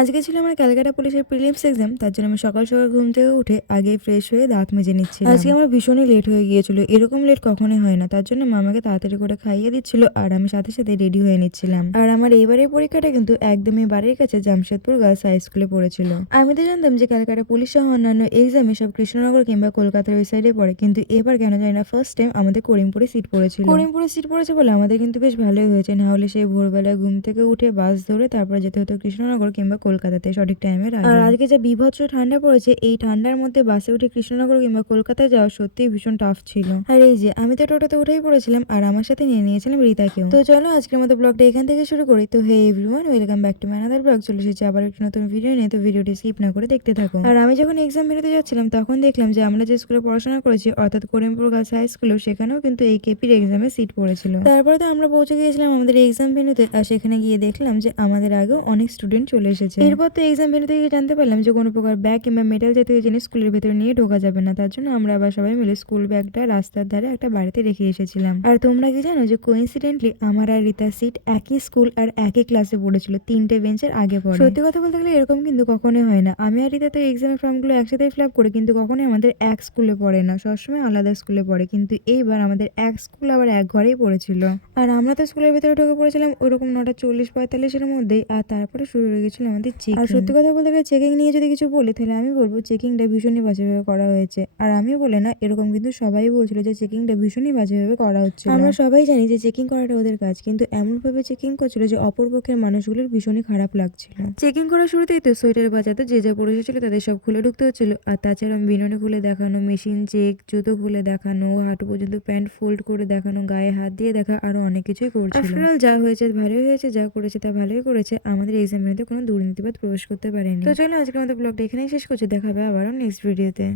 আজকে ছিল আমার ক্যালকাটা পুলিশের প্রিলিমস এক্সাম, তার জন্য আমি সকাল সকাল ঘুম থেকে উঠে আগে ফ্রেশ হয়ে দাঁত মেজে নিচ্ছিলাম। আজকে আমার ভীষণই লেট হয়ে গিয়েছিল, এরকম লেট কখনোই হয় না। তার জন্য মামাকে তাড়াতাড়ি করে খাইয়ে দিচ্ছিল আর আমি সাথে সাথে রেডি হয়ে নিচ্ছিলাম। আর আমার এইবারের পরীক্ষাটা কিন্তু একদমই বাড়ির কাছে জামশেদপুর গার্লস হাই স্কুলে পড়েছিল। আমি তো জানতাম যে ক্যালকাটা পুলিশ সহ অন্যান্য এক্সামে সব কৃষ্ণনগর কিংবা কলকাতার ওই সাইডে পড়ে, কিন্তু এবার কেন জানি না ফার্স্ট টাইম আমাদের করিমপুরে সিট পড়েছিল। করিমপুরে সিট পড়েছে বলে আমাদের কিন্তু বেশ ভালোই হয়েছে, না হলে সেই ভোরবেলায় ঘুম থেকে উঠে বাস ধরে তারপরে যেতে হতো কৃষ্ণনগর কিংবা কলকাতাতে সঠিক টাইমের আগে। আর আজকে যা বীভৎস ঠান্ডা পড়েছে, এই ঠান্ডার মধ্যে বাসে উঠে কৃষ্ণনগর কিংবা কলকাতায় যাওয়া সত্যিই ভীষণ টাফ ছিল। আর এই যে আমি তো টোটোতে উঠেই পড়েছিলাম আর আমার সাথে নিয়ে নিয়েছিলাম রিতাকেও। তো চলো আজকের মতো ব্লগটা এখান থেকে শুরু করি। তো hey everyone, welcome back to my another blog. চলে এসেছি আবার একটি নতুন ভিডিও নিয়ে, তো ভিডিওটি স্কিপ না করে দেখতে থাকো। আর আমি যখন এক্সাম বেরোতে যাচ্ছিলাম তখন দেখলাম যে আমরা যে স্কুলে পড়াশোনা করেছি অর্থাৎ করিমপুর গার্লস হাই স্কুলেও, সেখানেও কিন্তু এই কেপির এক্সামে সিট পড়েছিল। তারপরে তো আমরা পৌঁছে গিয়েছিলাম আমাদের এক্সাম ভেন্যুতে, আর সেখানে গিয়ে দেখলাম যে আমাদের আগেও অনেক স্টুডেন্ট চলে এসেছে। এরপর তো এক্সাম ভেন্যু থেকে জানতে পারলাম যে কোনো প্রকার ব্যাগ কিংবা মেটাল জাতীয় জিনিস স্কুলের ভেতরে নিয়ে ঢোকা যাবে না। তার জন্য আমরা আবার সবাই মিলে স্কুল ব্যাগটা রাস্তার ধারে একটা বাড়িতে রেখে এসেছিলাম। আর তোমরা কি জানো যে কোইন্সিডেন্টলি আমার আর রিতার সিট একই স্কুল আর একই ক্লাসে পড়েছিল, 3টে বেঞ্চের আগে পড়ে। সত্যি কথা বলতে গেলে এরকম কিন্তু কখনোই হয় না। আমি আর রিতা তো এক্সামের ফর্মগুলো একসাথে ফিল আপ করি, কিন্তু কখনোই আমাদের এক স্কুলে পড়ে না, সবসময় আলাদা স্কুলে পড়ে। কিন্তু এইবার আমাদের এক স্কুল আবার এক ঘরেই পড়েছিল। আর আমরা তো স্কুলের ভেতরে ঢুকে পড়েছিলাম ওরকম 9:40-45 মধ্যেই, আর তারপরে শুরু হয়ে গেছিল আমাদের চেকিং। আর সত্যি কথা বলতে গেলে চেকিং নিয়ে যদি কিছু বলি তাহলে আমি বলবো চেকিংটা ভীষণই বাজেভাবে করা হয়েছে। আর আমি বলে না, এরকম কিন্তু সবাই বলছিল যে চেকিংটা ভীষণই বাজেভাবে করা হচ্ছে। আমরা সবাই জানি যে চেকিং করাটা ওদের কাজ, কিন্তু এমনভাবে চেকিং করছিল যে অপর পক্ষের মানুষগুলোর ভীষণই খারাপ লাগছিল। চেকিং করার শুরুতেই তো সোয়েটার বাজাতে যে যা পরে এসেছিল তাদের সব খুলে ঢুকতে হচ্ছিল। আর তাছাড়া বিনুনি খুলে দেখানো, মেশিন চেক, জুতো খুলে দেখানো, হাঁটু পর্যন্ত প্যান্ট ফোল্ড করে দেখানো, গায়ে হাত দিয়ে দেখা, আরো অনেক কিছুই করছিল। আফটারঅল যা হয়েছে ভালোই হয়েছে, যা করেছে তা ভালোই করেছে। আমাদের এক্সামের মধ্যে কোনো দুর্নীতিবাদ প্রবেশ করতে পারেনি। তো চলো আজকের মতো ব্লগটা এখানেই শেষ করছি, দেখা হবে আবারও নেক্সট ভিডিওতে।